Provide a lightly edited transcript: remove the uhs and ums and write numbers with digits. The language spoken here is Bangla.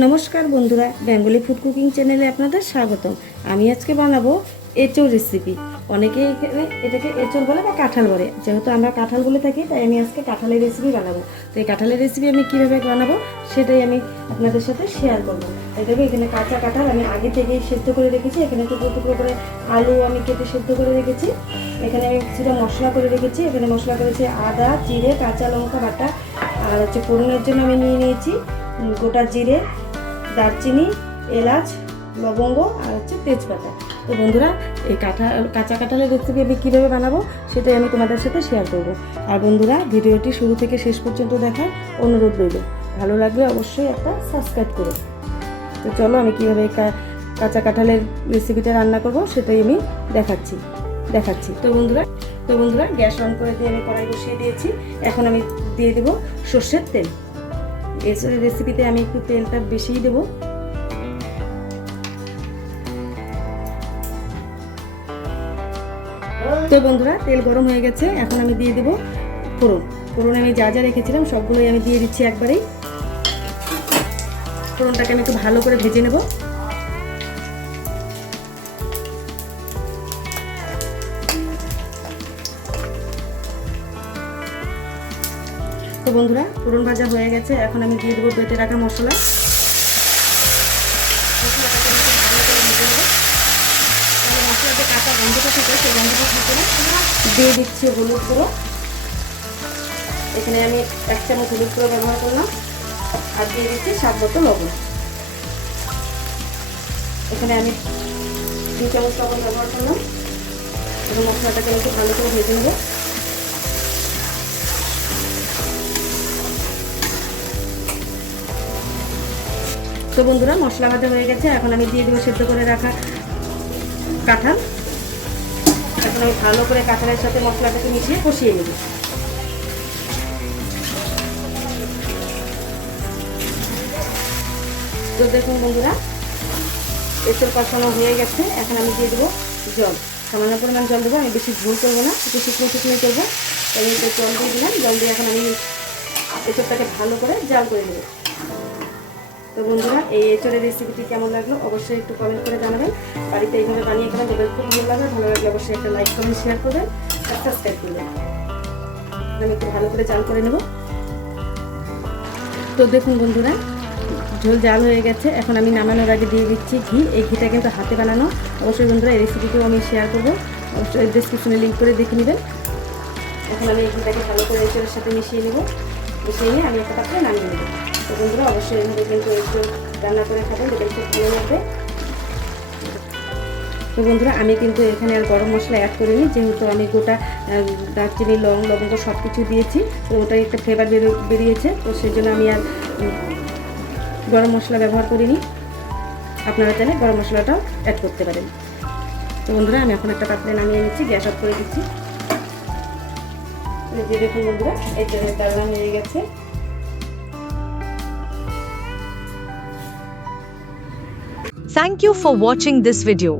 নমস্কার বন্ধুরা, বেঙ্গলি ফুড কুকিং চ্যানেলে আপনাদের স্বাগতম। আমি আজকে বানাবো এঁচোড় রেসিপি। অনেকে এটাকে এঁচোড় বলে বা কাঁঠাল বলে, যেহেতু আমরা কাঁঠাল বলে থাকি তাই আমি আজকে কাঁঠালের রেসিপি বানাবো। তো এই কাঁঠালের রেসিপি আমি কীভাবে বানাবো সেটাই আমি আপনাদের সাথে শেয়ার করবো। দেখো এখানে কাঁচা কাঁঠাল আমি আগে থেকেই সেদ্ধ করে রেখেছি। এখানে টুকরো টুকরো করে আলু আমি কেটে সেদ্ধ করে রেখেছি। এখানে আমি কিছুটা মশলা করে রেখেছি। এখানে মশলা করেছি আদা, জিরে, কাঁচা লঙ্কা বাটা, আর ফোড়নের জন্য আমি নিয়ে নিয়েছি গোটা জিরে, দারচিনি, এলাচ, লবঙ্গ আর তেজপাতা। তো বন্ধুরা, এই কাঁচা কাঁঠালের রেসিপি আমি কীভাবে বানাবো সেটাই আমি তোমাদের সাথে শেয়ার করব। আর বন্ধুরা, ভিডিওটি শুরু থেকে শেষ পর্যন্ত দেখার অনুরোধ রইল। ভালো লাগলে অবশ্যই একটা সাবস্ক্রাইব করো। তো চলো আমি কীভাবে কাঁচা কাঁঠালের রেসিপিটা রান্না করব সেটাই আমি দেখাচ্ছি। তো বন্ধুরা গ্যাস অন করে দিয়ে আমি কড়াই বসিয়ে দিয়েছি। এখন আমি দিয়ে দেবো সর্ষের তেল। এই রেসিপিতে আমি একটু তেলটা বেশিই দেবো। তো বন্ধুরা, তেল গরম হয়ে গেছে। এখন আমি দিয়ে দেবো ফোড়ন আমি যা রেখেছিলাম সবগুলোই আমি দিয়ে দিচ্ছি একবারেই। ফোড়নটাকে আমি একটু ভালো করে ভেজে নেব। তো বন্ধুরা, ফোড়ন ভাজা হয়ে গেছে। এখন আমি দিয়ে দেবো বেটে রাখা মশলা। মশলাতে কাঁচা গন্ধটা থেকে সেই গন্ধটা থেকে দিয়ে দিচ্ছি হলুদ গুঁড়ো। এখানে আমি 1 চামচ হলুদ গুঁড়ো ব্যবহার করলাম, আর দিয়ে দিচ্ছি স্বাদ মতো লবণ। এখানে আমি 2 চামচ লবণ ব্যবহার করলাম। এবং মশলাটাকে একটু ভালো করে ভেজে নেব। তো বন্ধুরা, মশলা ভাজা হয়ে গেছে। এখন আমি দিয়ে দেবো সেদ্ধ করে রাখা কাঁঠাল। এখন আমি ভালো করে কাঁঠালের সাথে মশলাটাকে মিশিয়ে কষিয়ে নেব। তো দেখুন বন্ধুরা, এঁচোড় কষানো হয়ে গেছে। এখন আমি দিয়ে দেবো জল, সামান্য পরিমাণ জল দেবো। আমি বেশি ঝোল করবো না, একটু শুকনো করবো। তাই আমি জল দিয়ে দিলাম। জল দিয়ে এখন আমি এঁচোড়টাকে ভালো করে জাল করে নেব। তো বন্ধুরা, এই এঁচোড়ের রেসিপিটি কেমন লাগলো অবশ্যই একটু কমেন্ট করে জানাবেন। বাড়িতে এইভাবে বানিয়ে খাবেন, ওদের খুব ভালো লাগবে। ভালো লাগলে অবশ্যই একটা লাইক কমেন্ট শেয়ার করবেন আর সাবস্ক্রাইব করবেন। আমি একটু ভালো করে জাল করে নেব। তো দেখুন বন্ধুরা, ঝোল জাল হয়ে গেছে। এখন আমি নামানোর আগে দিয়ে দিচ্ছি ঘি। এই ঘিটা কিন্তু হাতে বানানো। অবশ্যই বন্ধুরা, এই রেসিপিটিও আমি শেয়ার করবো, অবশ্যই ডেসক্রিপশনে লিঙ্ক করে দেখে নেবেন। এখন আমি এই ঘিটাকে ভালো করে এঁচোড়ের সাথে মিশিয়ে নিয়ে আমি একটা পাত্রে নামিয়ে নেব। তো বন্ধুরা, অবশ্যই এইভাবে কিন্তু এঁচোড় রান্না করে খাবেন, যেটা খুব ভালো লাগবে। তো বন্ধুরা, আমি কিন্তু এখানে আর গরম মশলা অ্যাড করিনি, যেহেতু আমি গোটা দারচিনি, লবঙ্গ সব কিছু দিয়েছি। তো ওটাই একটা ফ্লেভার বেরিয়েছে। তো সেই জন্য আমি আর গরম মশলা ব্যবহার করিনি। আপনারা চাইলে গরম মশলাটাও অ্যাড করতে পারেন। তো বন্ধুরা, আমি এখন একটা পাত্রে নামিয়ে নিচ্ছি, গ্যাস অফ করে দিচ্ছি। যে দেখুন বন্ধুরা, এঁচোড়ের ডালনা হয়ে গেছে। Thank you for watching this video.